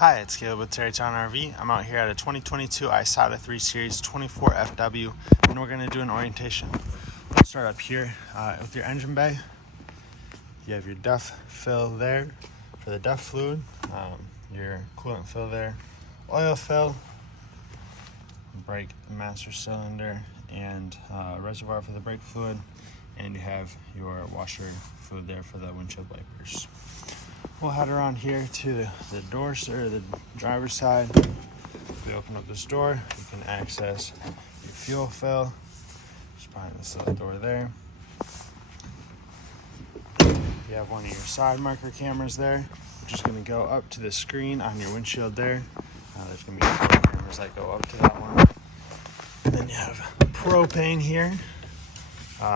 Hi, it's Caleb with Terrytown RV. I'm out here at a 2022 Isata 3 Series 24 FW, and we're going to do an orientation. Let's start up here with your engine bay. You have your DEF fill there for the DEF fluid, your coolant fill there, oil fill, brake master cylinder, and reservoir for the brake fluid, and you have your washer fluid there for the windshield wipers. We'll head around here to the door, or the driver's side. If we open up this door, you can access your fuel fill just behind this little door there. You have one of your side marker cameras there, which is going to go up to the screen on your windshield there. There's going to be 4 cameras that go up to that one. And then you have propane here.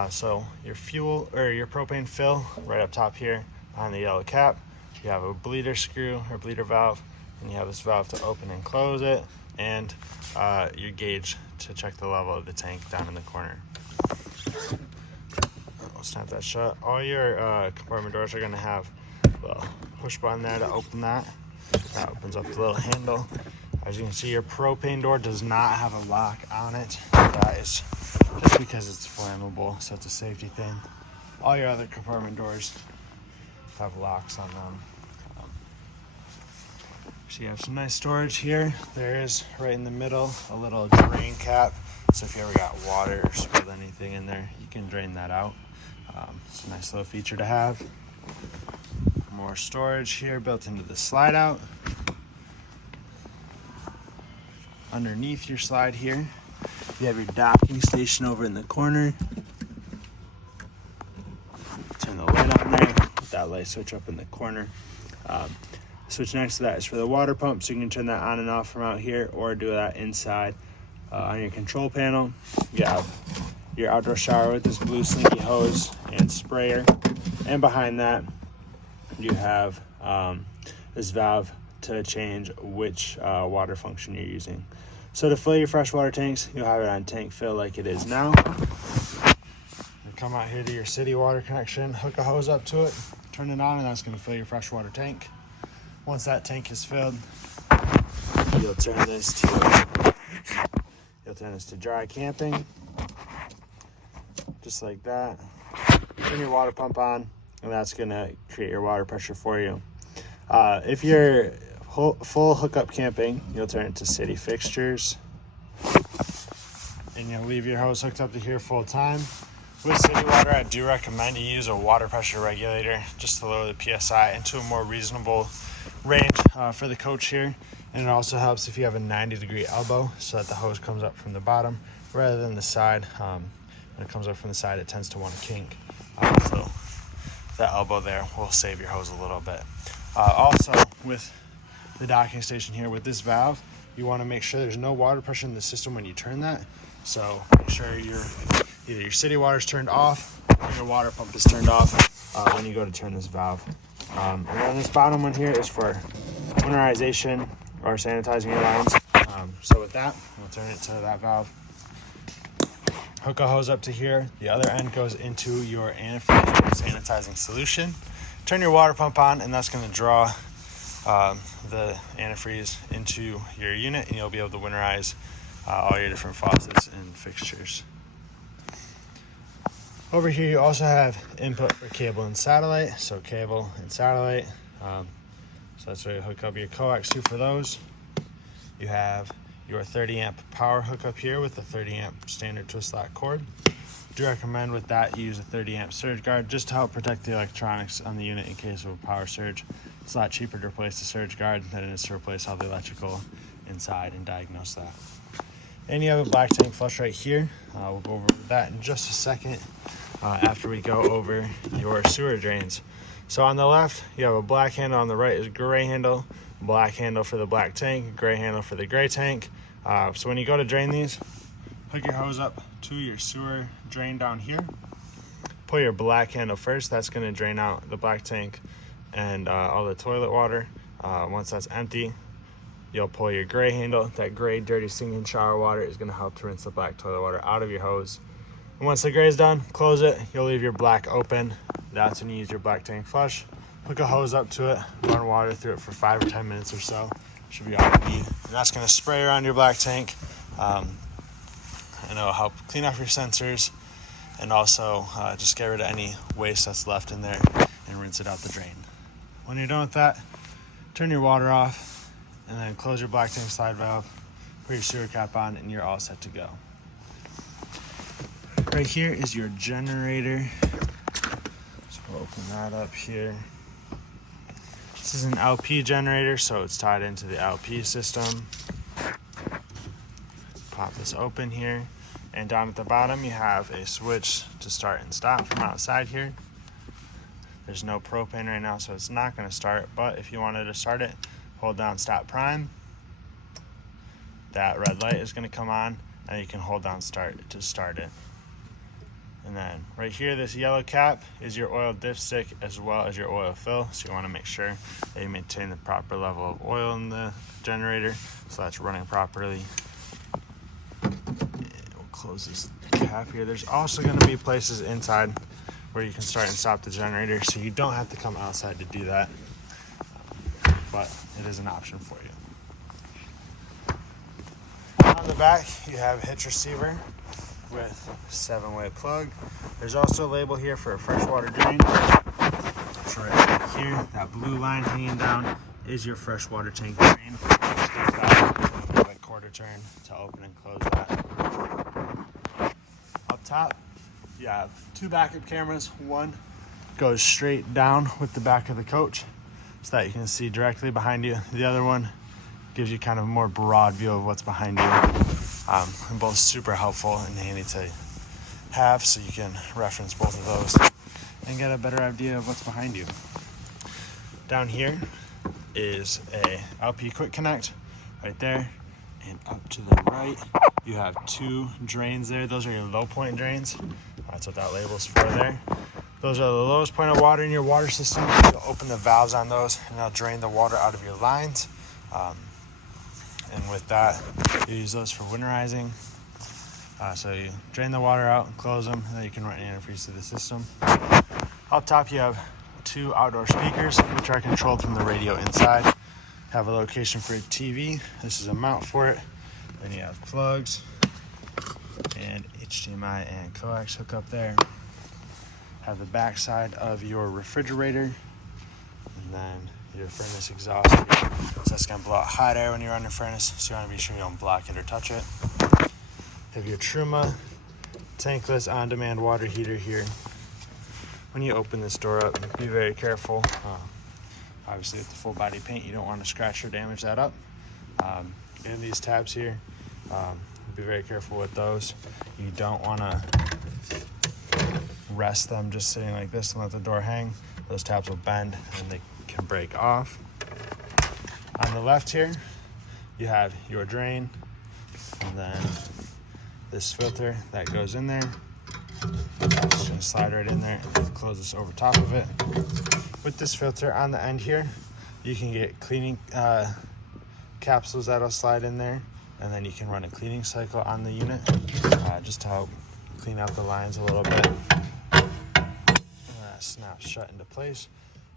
So your fuel or your propane fill right up top here on the yellow cap. You have a bleeder screw or bleeder valve, and you have this valve to open and close it, and your gauge to check the level of the tank down in the corner. I'll snap that shut. All your compartment doors are going to have a little push button there to open that. That opens up the little handle. As you can see, your propane door does not have a lock on it. That is just because it's flammable, so it's a safety thing. All your other compartment doors have locks on them. So you have some nice storage here. There is, right in the middle, a little drain cap. So if you ever got water or spilled anything in there, you can drain that out. It's a nice little feature to have. More storage here built into the slide out. Underneath your slide here, you have your docking station over in the corner. Turn the light on there, put that light switch up in the corner. Switch next to that is for the water pump, so you can turn that on and off from out here or do that inside. On your control panel, you have your outdoor shower with this blue slinky hose and sprayer. And behind that, you have this valve to change which water function you're using. So to fill your freshwater tanks, you'll have it on tank fill like it is now. You come out here to your city water connection, hook a hose up to it, turn it on, and that's going to fill your freshwater tank. Once that tank is filled, you'll turn this to dry camping, just like that. Turn your water pump on, and that's going to create your water pressure for you. If you're full hookup camping, you'll turn it to city fixtures, and you'll leave your hose hooked up to here full time. With city water, I do recommend you use a water pressure regulator just to lower the PSI into a more reasonable range for the coach here. And it also helps if you have a 90-degree elbow, so that the hose comes up from the bottom rather than the side. When it comes up from the side, it tends to want to kink. So that elbow there will save your hose a little bit. Also, with the docking station here with this valve, you want to make sure there's no water pressure in the system when you turn that. So make sure either your city water is turned off or your water pump is turned off when you go to turn this valve. And then this bottom one here is for winterization or sanitizing your lines. So with that, we'll turn it to that valve. Hook a hose up to here. The other end goes into your antifreeze sanitizing solution. Turn your water pump on, and that's going to draw the antifreeze into your unit, and you'll be able to winterize all your different faucets and fixtures. Over here, you also have input for cable and satellite. So cable and satellite. So that's where you hook up your coax to for those. You have your 30 amp power hookup here with a 30 amp standard twist lock cord. Do recommend with that you use a 30 amp surge guard just to help protect the electronics on the unit in case of a power surge. It's a lot cheaper to replace the surge guard than it is to replace all the electrical inside and diagnose that. And you have a black tank flush right here. We'll go over that in just a second after we go over your sewer drains. So on the left, you have a black handle. On the right is a gray handle. Black handle for the black tank, gray handle for the gray tank. So when you go to drain these, hook your hose up to your sewer drain down here. Pull your black handle first. That's going to drain out the black tank and all the toilet water. Once that's empty, you'll pull your gray handle. That gray, dirty, sinking shower water is going to help to rinse the black toilet water out of your hose. And once the gray is done, close it. You'll leave your black open. That's when you use your black tank flush. Hook a hose up to it, run water through it for 5 or 10 minutes or so. should be all you need. And that's going to spray around your black tank, and it'll help clean off your sensors, and also just get rid of any waste that's left in there and rinse it out the drain. When you're done with that, turn your water off and then close your black tank slide valve, put your sewer cap on, and you're all set to go. Right here is your generator. So we'll open that up here. This is an LP generator, so it's tied into the LP system. Pop this open here, and down at the bottom you have a switch to start and stop from outside here. There's no propane right now, so it's not going to start, but if you wanted to start it, hold down stop prime. That red light is going to come on, and you can hold down start to start it. And then right here, this yellow cap is your oil dipstick as well as your oil fill. So you want to make sure that you maintain the proper level of oil in the generator so that's running properly. And we'll close this cap here. There's also going to be places inside where you can start and stop the generator, so you don't have to come outside to do that, but it is an option for you. On the back, you have a hitch receiver with 7-way plug. There's also a label here for a freshwater drain. So right here, that blue line hanging down is your freshwater tank drain. Just give a quarter turn to open and close that. Up top, you have 2 backup cameras. One goes straight down with the back of the coach so that you can see directly behind you. The other one gives you kind of a more broad view of what's behind you. And both super helpful and handy to have, so you can reference both of those and get a better idea of what's behind you. Down here is a LP quick connect right there, and up to the right you have 2 drains there. Those are your low point drains. That's what that label's for there. Those are the lowest point of water in your water system. You'll open the valves on those and they'll drain the water out of your lines. And with that, you use those for winterizing. So you drain the water out and close them, and then you can run antifreeze to the system. Up top, you have 2 outdoor speakers, which are controlled from the radio inside. Have a location for your TV. This is a mount for it. Then you have plugs and HDMI and coax hookup there. Have the back side of your refrigerator, and then your furnace exhaust here. So that's going to blow out hot air when you run your furnace, so you want to be sure you don't block it or touch it. You have your Truma tankless on-demand water heater here. When you open this door up, be very careful. Obviously with the full body paint, you don't want to scratch or damage that up. And these tabs here, be very careful with those. You don't want to rest them just sitting like this and let the door hang. Those tabs will bend and they can break off. On the left here, you have your drain, and then this filter that goes in there. Just gonna slide right in there and close this over top of it. With this filter on the end here, you can get cleaning capsules that'll slide in there, and then you can run a cleaning cycle on the unit just to help clean out the lines a little bit. And that snaps shut into place.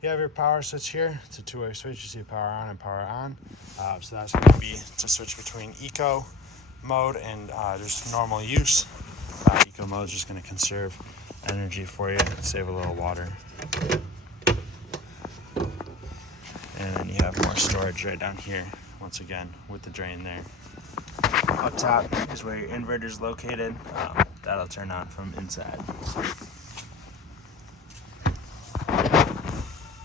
You have your power switch here. It's a 2-way switch. You see power on and power on. So that's going to be to switch between eco mode and just normal use. Eco mode is just going to conserve energy for you, save a little water. And then you have more storage right down here, once again, with the drain there. Up top is where your inverter is located. That'll turn on from inside.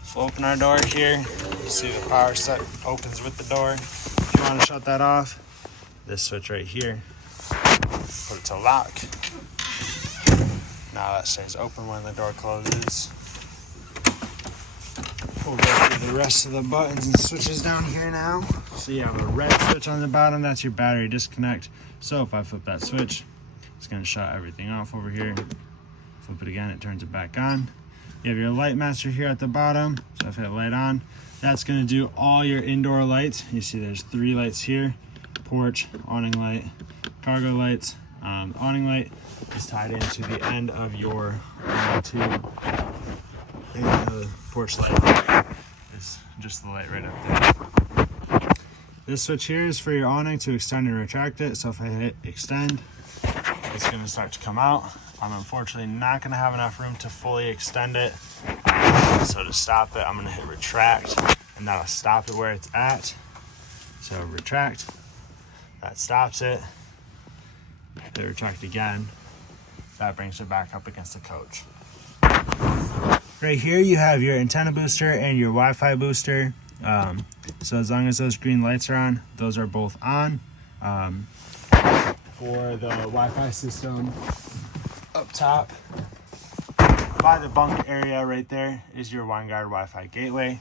So we'll open our door here. See the power set opens with the door. If you want to shut that off, this switch right here, put it to lock. Now that stays open when the door closes. We'll go through the rest of the buttons and switches down here now. So you have a red switch on the bottom, that's your battery disconnect. So if I flip that switch, it's gonna shut everything off over here. Flip it again, it turns it back on. You have your light master here at the bottom. So if I hit light on, that's gonna do all your indoor lights. You see there's 3 lights here: porch, awning light, cargo lights. The awning light is tied into the end of your tube. And the porch light is just the light right up there. This switch here is for your awning to extend and retract it. So if I hit extend, it's going to start to come out. I'm unfortunately not going to have enough room to fully extend it. So to stop it, I'm going to hit retract, and that'll stop it where it's at. So retract, that stops it. Hit retract again, that brings it back up against the coach. Right here you have your antenna booster and your Wi-Fi booster. So as long as those green lights are on, those are both on. For the Wi-Fi system, up top by the bunk area right there is your WineGuard Wi-Fi gateway.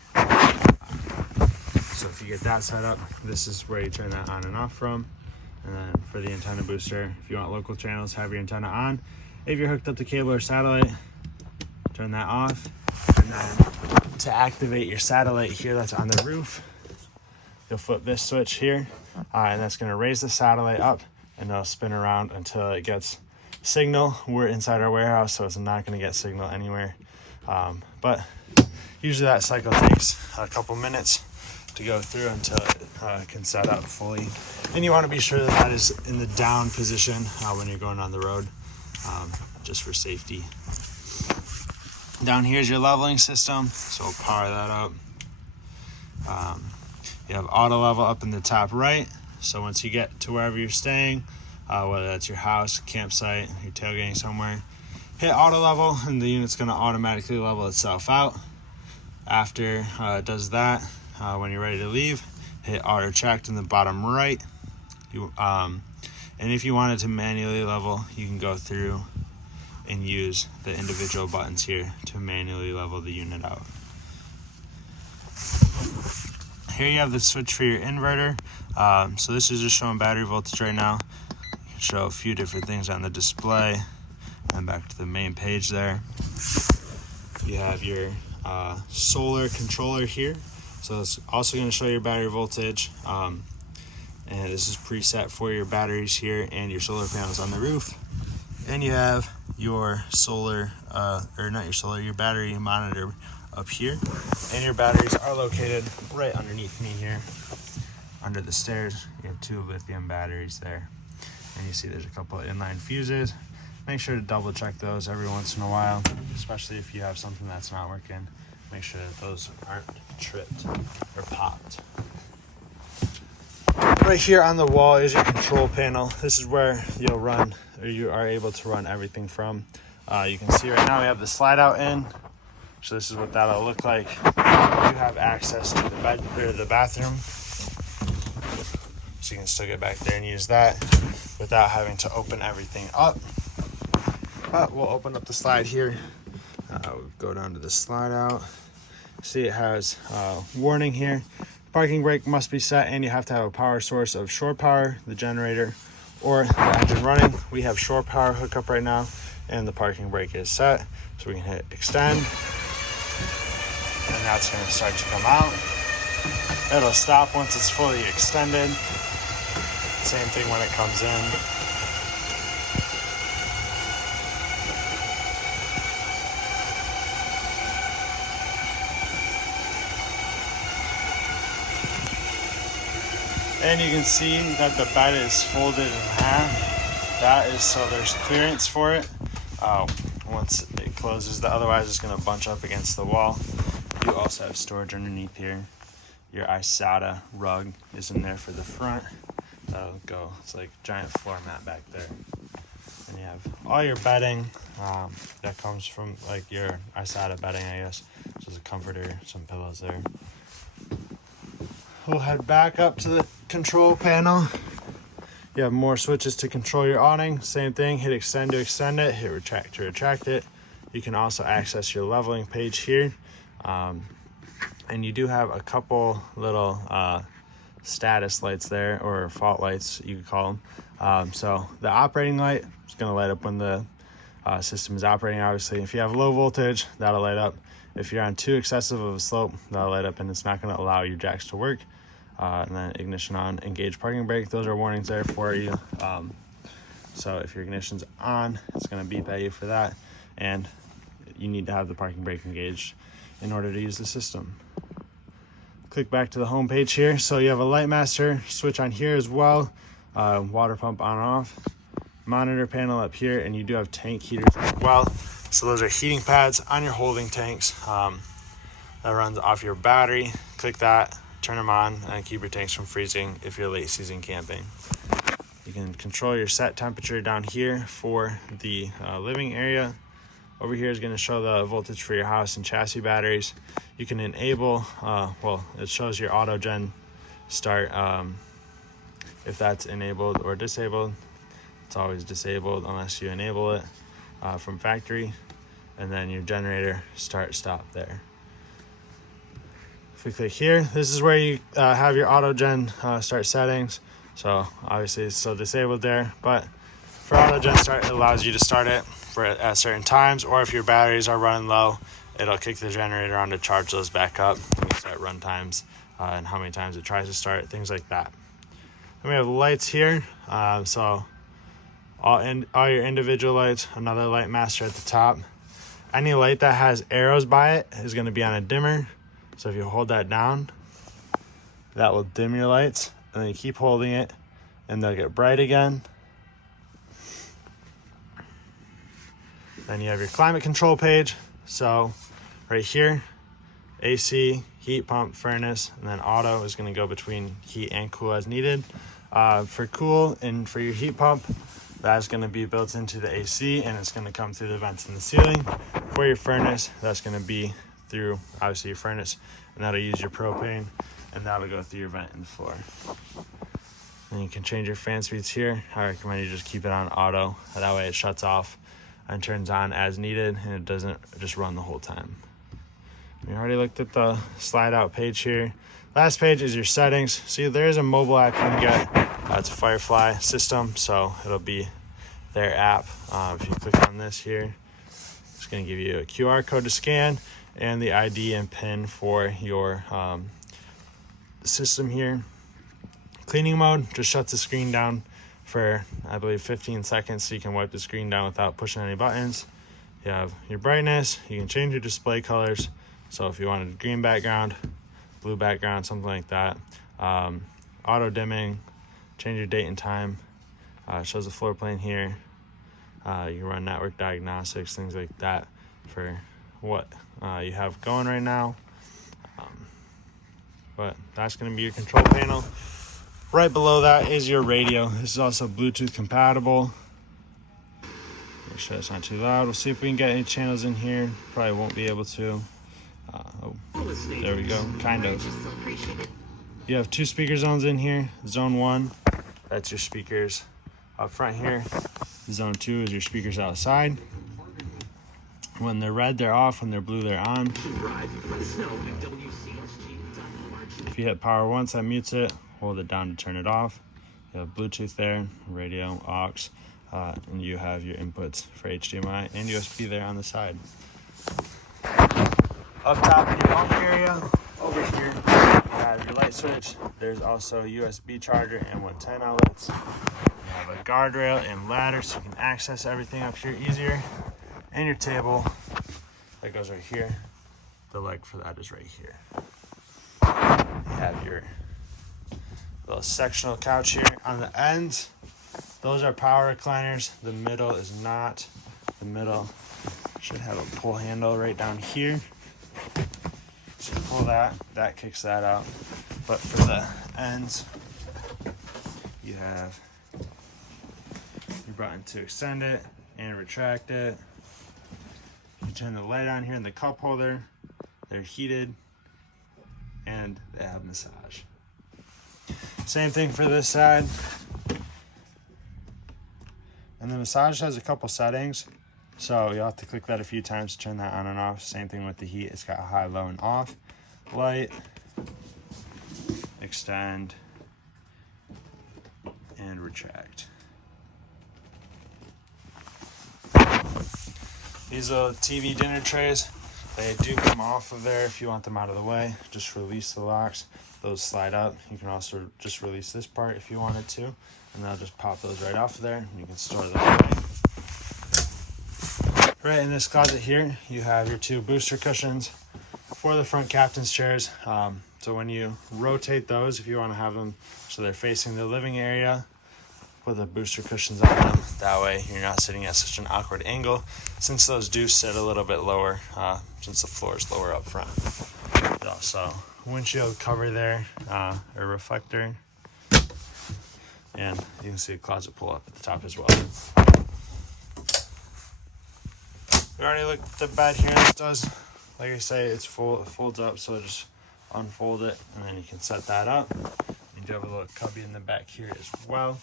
So if you get that set up, this is where you turn that on and off from. And then for the antenna booster, if you want local channels, have your antenna on. If you're hooked up to cable or satellite, turn that off. And then to activate your satellite here that's on the roof, you'll flip this switch here, and that's going to raise the satellite up, and it'll spin around until it gets signal. We're inside our warehouse, so it's not going to get signal anywhere. But usually that cycle takes a couple minutes to go through until it can set up fully. And you want to be sure that that is in the down position when you're going on the road, just for safety. Down here is your leveling system, so we'll power that up. You have auto level up in the top right, so once you get to wherever you're staying, whether that's your house, campsite, you're tailgating somewhere, hit auto level and the unit's going to automatically level itself out. After it does that, when you're ready to leave, hit auto retract in the bottom right. And if you wanted to manually level, you can go through and use the individual buttons here to manually level the unit out. Here you have the switch for your inverter. So this is just showing battery voltage right now. You can show a few different things on the display. And back to the main page there. You have your solar controller here. So it's also going to show your battery voltage. And this is preset for your batteries here and your solar panels on the roof. And you have your solar, your battery monitor up here. And your batteries are located right underneath me here, under the stairs. You have 2 lithium batteries there. And you see there's a couple of inline fuses. Make sure to double check those every once in a while, especially if you have something that's not working. Make sure that those aren't tripped or popped. Right here on the wall is your control panel. This is where you'll run, or you are able to run everything from. You can see right now we have the slide out in. So this is what that'll look like. You have access to the bed or the bathroom. So you can still get back there and use that without having to open everything up. But we'll open up the slide here. We'll go down to the slide out. See, it has warning here. Parking brake must be set, and you have to have a power source of shore power, the generator, or the engine running. We have shore power hookup right now, and the parking brake is set. So we can hit extend, and that's going to start to come out. It'll stop once it's fully extended. Same thing when it comes in. And you can see that the bed is folded in half. That is so there's clearance for it once it closes. Otherwise, it's going to bunch up against the wall. You also have storage underneath here. Your Isata rug is in there for the front. That'll go. It's like a giant floor mat back there. And you have all your bedding that comes from like your Isata bedding, I guess. So there's a comforter, some pillows there. We'll head back up to the control panel. You have more switches to control your awning. Same thing, hit extend to extend it, hit retract to retract it. You can also access your leveling page here. And you do have a couple little status lights there, or fault lights, you could call them. So the operating light is going to light up when the system is operating, obviously. If you have low voltage, that'll light up. If you're on too excessive of a slope, that'll light up, and it's not going to allow your jacks to work. And then ignition on, engage parking brake. Those are warnings there for you. So if your ignition's on, it's going to beep at you for that. And you need to have the parking brake engaged in order to use the system. click back to the home page here. So you have a light master switch on here as well, water pump on and off, monitor panel up here, and you do have tank heaters as well. So those are heating pads on your holding tanks. That runs off your battery. Click that, turn them on, and keep your tanks from freezing if you're late season camping. You can control your set temperature down here for the living area. Over here is going to show the voltage for your house and chassis batteries. You can enable, well, it shows your auto gen start. If that's enabled or disabled, it's always disabled unless you enable it from factory. And then your generator start stop there. If we click here, this is where you have your auto gen start settings. So obviously it's still disabled there, but for auto gen start, it allows you to start it at certain times, or if your batteries are running low, it'll kick the generator on to charge those back up. You can set run times and how many times it tries to start, things like that. Then we have lights here. So all your individual lights, another light master at the top. Any light that has arrows by it is going to be on a dimmer. So if you hold that down, that will dim your lights, and then you keep holding it and they'll get bright again. Then you have your climate control page. So right here, AC, heat pump, furnace, and then auto is going to go between heat and cool as needed. For cool and for your heat pump, that's going to be built into the AC, and it's going to come through the vents in the ceiling. For your furnace, that's going to be through obviously your furnace, and that'll use your propane, and that'll go through your vent in the floor. And you can change your fan speeds here. I recommend you just keep it on auto. That way it shuts off and turns on as needed, and it doesn't just run the whole time. We already looked at the slide out page here. Last page is your settings. See, there's a mobile app you can get. It's a Firefly system, so it'll be their app. If you click on this here, it's going to give you a QR code to scan and the ID and PIN for your system here. Cleaning mode just shuts the screen down for, I believe, 15 seconds, so you can wipe the screen down without pushing any buttons. You have your brightness. You can change your display colors. So if you wanted a green background, blue background, something like that. Auto dimming, change your date and time. Shows the floor plan here. You can run network diagnostics, things like that for what you have going right now. But that's going to be your control panel. Right below that is your radio. This is also Bluetooth compatible. Make sure it's not too loud. We'll see if we can get any channels in here. Probably won't be able to. Oh, there we go, kind of. You have 2 speaker zones in here. Zone 1, that's your speakers up front here. Zone 2 is your speakers outside. When they're red, they're off. When they're blue, they're on. If you hit power once, that mutes it. Hold it down to turn it off. You have Bluetooth there, radio, aux, and you have your inputs for HDMI and USB there on the side. Up top in your home area, over here, you have your light switch. There's also a USB charger and 110 outlets. You have a guardrail and ladder so you can access everything up here easier. And your table, that goes right here. The leg for that is right here. You have your little sectional couch here on the ends. Those are power recliners. The middle is not. The middle should have a pull handle right down here. So pull that kicks that out. But for the ends, you have your button to extend it and retract it. You turn the light on here in the cup holder. They're heated and they have massage. Same thing for this side. And the massage has a couple settings. So you'll have to click that a few times to turn that on and off. Same thing with the heat. It's got high, low, and off. Light, extend, and retract. These little TV dinner trays, they do come off of there if you want them out of the way. Just release the locks. Those slide up. You can also just release this part if you wanted to, and they'll just pop those right off of there, and you can store them away. Right in this closet here, you have your 2 booster cushions for the front captain's chairs. So when you rotate those, if you want to have them so they're facing the living area, put the booster cushions on them. That way you're not sitting at such an awkward angle, since those do sit a little bit lower, since the floor is lower up front. Also, windshield cover there, a reflector, and you can see a closet pull up at the top as well. We already looked at the bed here, and it does, like I say, it folds up, so just unfold it, and then you can set that up. You do have a little cubby in the back here as well.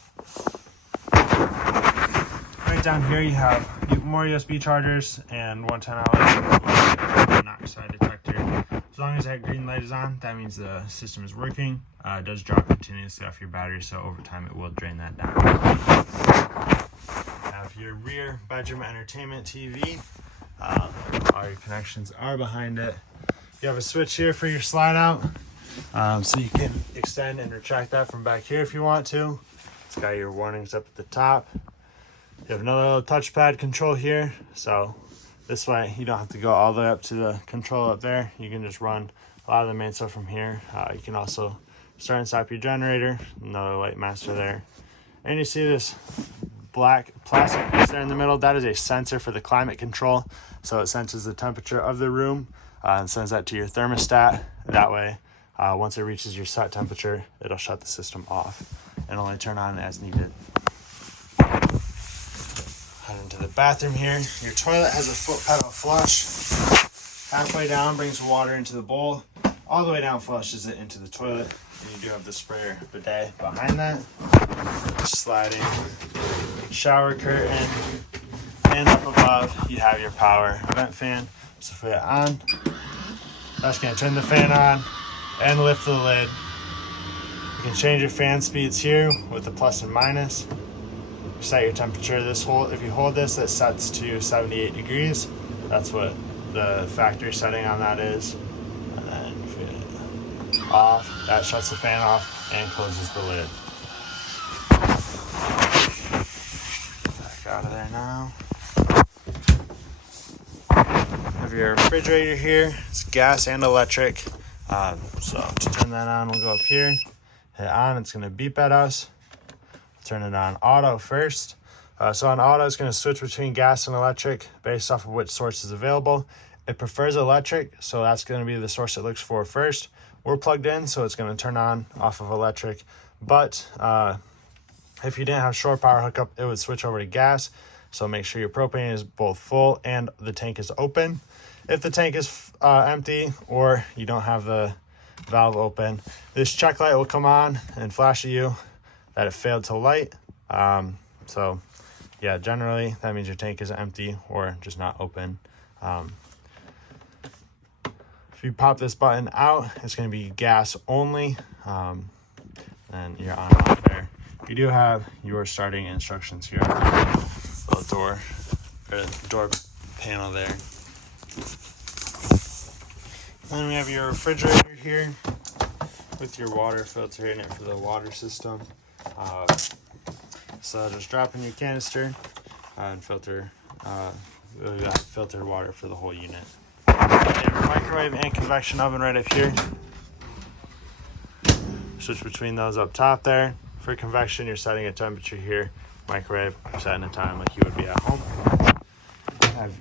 Right down here you have more USB chargers and one 10 monoxide detector. As long as that green light is on, that means the system is working. It does draw continuously off your battery, so over time it will drain that down. Have your rear bedroom entertainment TV. All your connections are behind it. You have a switch here for your slide out, so you can extend and retract that from back here if you want to. It's got your warnings up at the top. You have another little touchpad control here, so this way you don't have to go all the way up to the control up there. You can just run a lot of the main stuff from here. You can also start and stop your generator, another light master there. And you see this black plastic piece there in the middle. That is a sensor for the climate control, so it senses the temperature of the room and sends that to your thermostat. That way, once it reaches your set temperature, it'll shut the system off and only turn on as needed. Head into the bathroom here. Your toilet has a foot pedal flush. Halfway down brings water into the bowl. All the way down flushes it into the toilet. And you do have the sprayer bidet behind that. Sliding shower curtain. And up above you have your power vent fan. So put it on. That's going to turn the fan on and lift the lid. You can change your fan speeds here with the plus and minus. Set your temperature. If you hold this, it sets to 78 degrees. That's what the factory setting on that is. And then if you off, that shuts the fan off and closes the lid. Back out of there now. Have your refrigerator here. It's gas and electric. So to turn that on, we'll go up here, hit on. It's going to beep at us. Turn it on auto first. So on auto, it's going to switch between gas and electric based off of which source is available. It prefers electric, so that's going to be the source it looks for first. We're plugged in, so it's going to turn on off of electric. But if you didn't have shore power hookup, it would switch over to gas. So make sure your propane is both full and the tank is open. If the tank is empty or you don't have the valve open, this check light will come on and flash at you that it failed to light. So yeah, generally that means your tank is empty or just not open. If you pop this button out, it's going to be gas only, and you're on and off there. You do have your starting instructions here. Little door panel there. Then we have your refrigerator here with your water filter in it for the water system. So just drop in your canister and filter filtered water for the whole unit. You have a microwave and convection oven right up here. Switch between those up top there. For convection, you're setting a temperature here. Microwave, you're setting a time like you would be at home. You have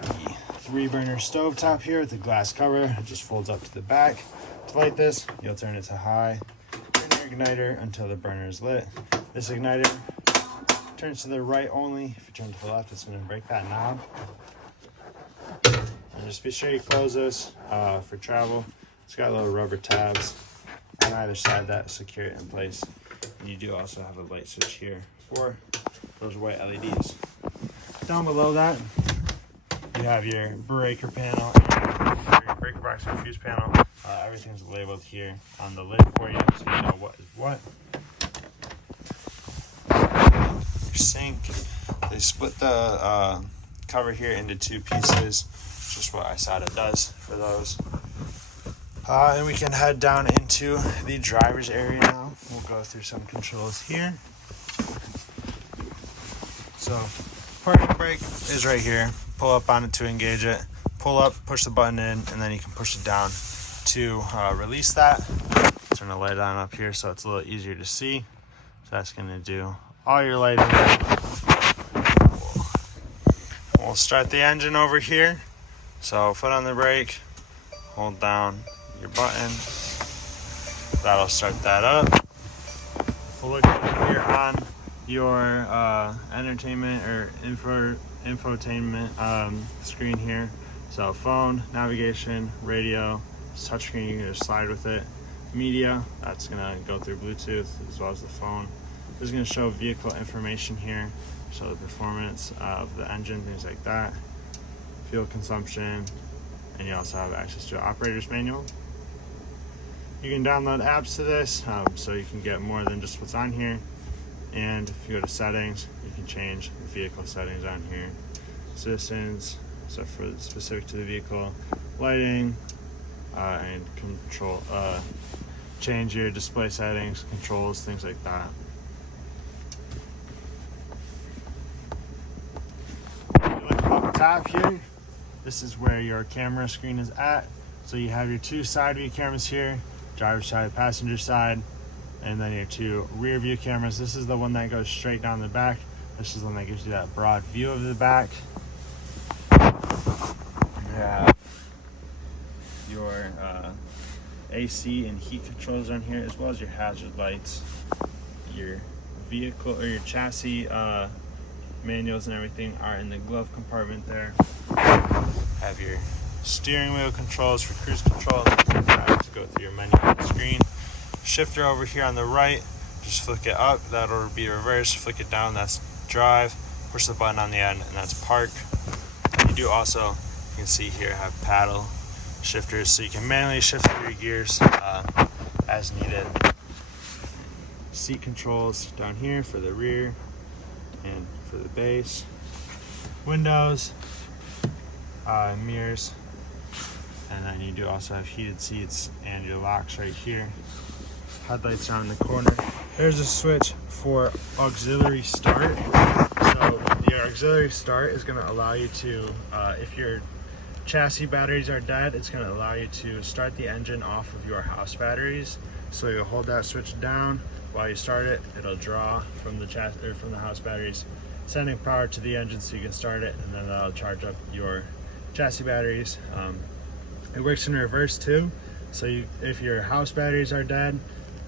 the 3-burner stove top here with the glass cover. It just folds up to the back. To light this, you'll turn it to high. Turn your igniter until the burner is lit. This igniter turns to the right only. If you turn to the left, it's going to break that knob. And just be sure you close this for travel. It's got little rubber tabs on either side that secure it in place. And you do also have a light switch here for those white LEDs. Down below that, you have your breaker panel, your breaker box and fuse panel. Everything's labeled here on the lid for you, so you know what is what. Your sink, they split the cover here into 2 pieces, just what Isata does for those. And we can head down into the driver's area now. We'll go through some controls here. So parking brake is right here. Pull up on it to engage it. Pull up, push the button in, and then you can push it down to release that. Turn the light on up here so it's a little easier to see. So that's going to do all your lighting. We'll start the engine over here. So foot on the brake, hold down your button. That'll start that up. We'll look here on your entertainment or infotainment screen here. So phone, navigation, radio, touchscreen, you can just slide with it. Media, that's gonna go through Bluetooth as well as the phone. This is gonna show vehicle information here, show the performance of the engine, things like that. Fuel consumption, and you also have access to an operator's manual. You can download apps to this, so you can get more than just what's on here. And if you go to settings, you can change the vehicle settings on here. Assistance, so for specific to the vehicle, lighting, and control, change your display settings, controls, things like that. If you look up top here, this is where your camera screen is at. So you have your two side view cameras here, driver's side, passenger side, and then your two rear view cameras. This is the one that goes straight down the back. This is the one that gives you that broad view of the back. You have your AC and heat controls on here, as well as your hazard lights, your vehicle or your chassis manuals and everything are in the glove compartment there. Have your steering wheel controls for cruise control. To go through your menu on the screen. Shifter over here on the right, just flick it up, that'll be reverse. Flick it down, that's drive. Push the button on the end, and that's park. You do also, you can see here, have paddle shifters, so you can manually shift through your gears as needed. Seat controls down here for the rear and for the base. Windows, mirrors, and then you do also have heated seats and your locks right here. Headlights are in the corner. There's a switch for auxiliary start. So your auxiliary start is going to allow you to, if your chassis batteries are dead, it's going to allow you to start the engine off of your house batteries. So you'll hold that switch down while you start it. It'll draw from the chassis or from the house batteries, sending power to the engine so you can start it, and then that'll charge up your chassis batteries. It works in reverse too. So if your house batteries are dead,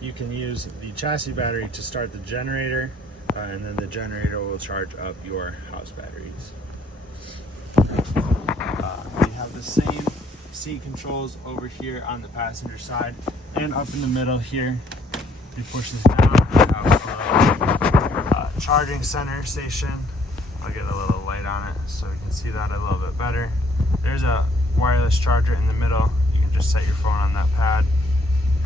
you can use the chassis battery to start the generator, and then the generator will charge up your house batteries. We have the same seat controls over here on the passenger side, and up in the middle here. You push this down, you have a charging center station. I'll get a little light on it so you can see that a little bit better. There's a wireless charger in the middle. You can just set your phone on that pad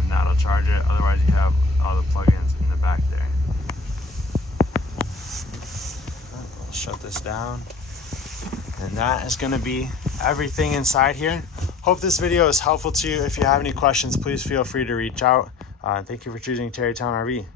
and that'll charge it. Otherwise you have all the plugins in the back there. I'll shut this down. And that is going to be everything inside here. Hope this video is helpful to you. If you have any questions, please feel free to reach out. Thank you for choosing Terrytown RV.